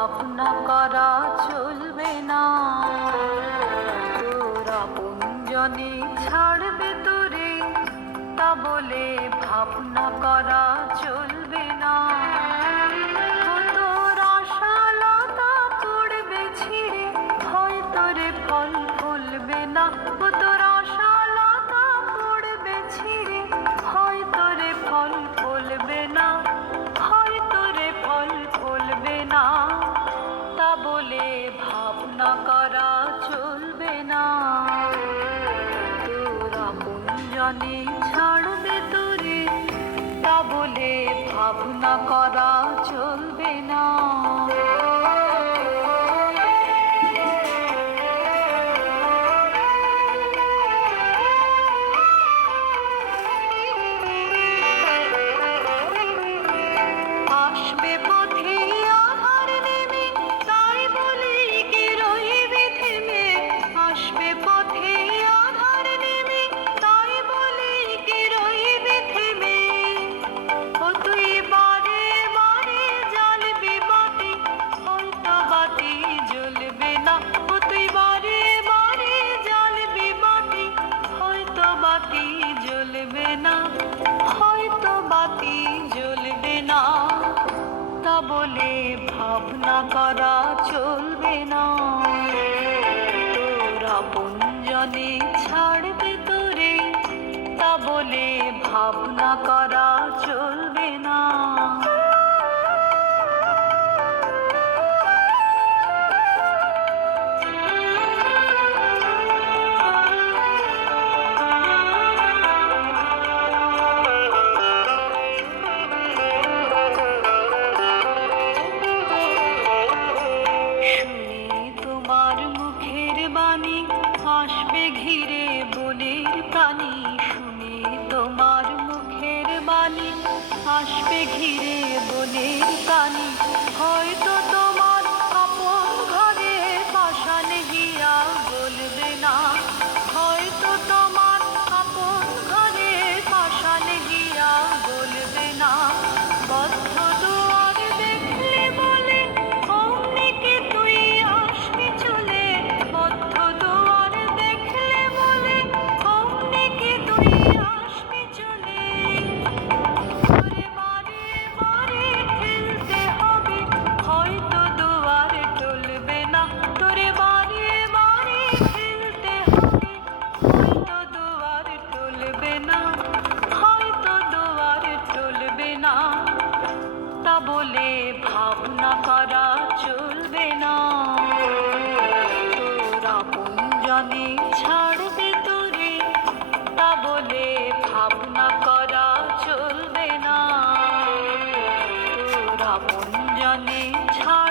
ভাবনা করা চলবে না। তোরা আপনজনে ছাড়বে তোরে, তা বলে ভাবনা করা চলবে না। তোর আশালতা পড়বে ছিঁড়ে, হয়তো রে ফল ফলবে না। তোর আশালতা পড়বে ছিঁড়ে, হয়তো রে ফল ফলবে না, হয়তো রে ফল ফলবে না। তা বলে ভাবনা করা চলবে না। তোর আপনজনে ছাড়বে তোরে, তা বলে ভাবনা করা চলবে না। আসবে পথে আধার নেমে, তাই বলে কি রইবে থেমে। আসবে পথে আধার নেমে, তাই বলে কি রইবে থেমে। ও তুই বারে বারে জ্বালবি বাতি, হয়তো বাতি জ্বলবে না। ও তুই বারে বারে জ্বালবি বাতি, হয়তো বাতি জ্বলবে না, হয়তো বাতি জ্বলবে না। তা বলে ভাবনা করা চলবে না। তোর আপনজনে ছাড়বে তোরে, তা বলে ভাবনা করা চলবে না। তোমার মুখের বাণী আসবে ঘিরে বনের প্রাণী। শুনে তোমার মুখের বাণী আসবে ঘিরে বনের প্রাণী। হয়তো তোমার আপন ঘরে পাষাণ গিয়া গলবে না। হয়তো তোমার আপন ঘরে পাষাণ গিয়া গলবে না। বদ্ধ দুয়ার দেখলে বলে অমনি কি তুই আসবি চলে। বদ্ধ দুয়ার দেখলে বলে অমনি কি তুই আসবি চলে। তোরে বারে বারে ঠেলতে হবে, হয়তো দুয়ার টলবে না। তোরে বারে বারে ঠেলতে হবে, হয়তো দুয়ার টলবে না, হয়তো দুয়ার টলবে না। তা বলে ভাবনা করা চলবে না। তোর আপনজনে ছাড়বে তোরে, তা বলে ভাবনা করা চলবে না। তোর আপনজনে ছাড়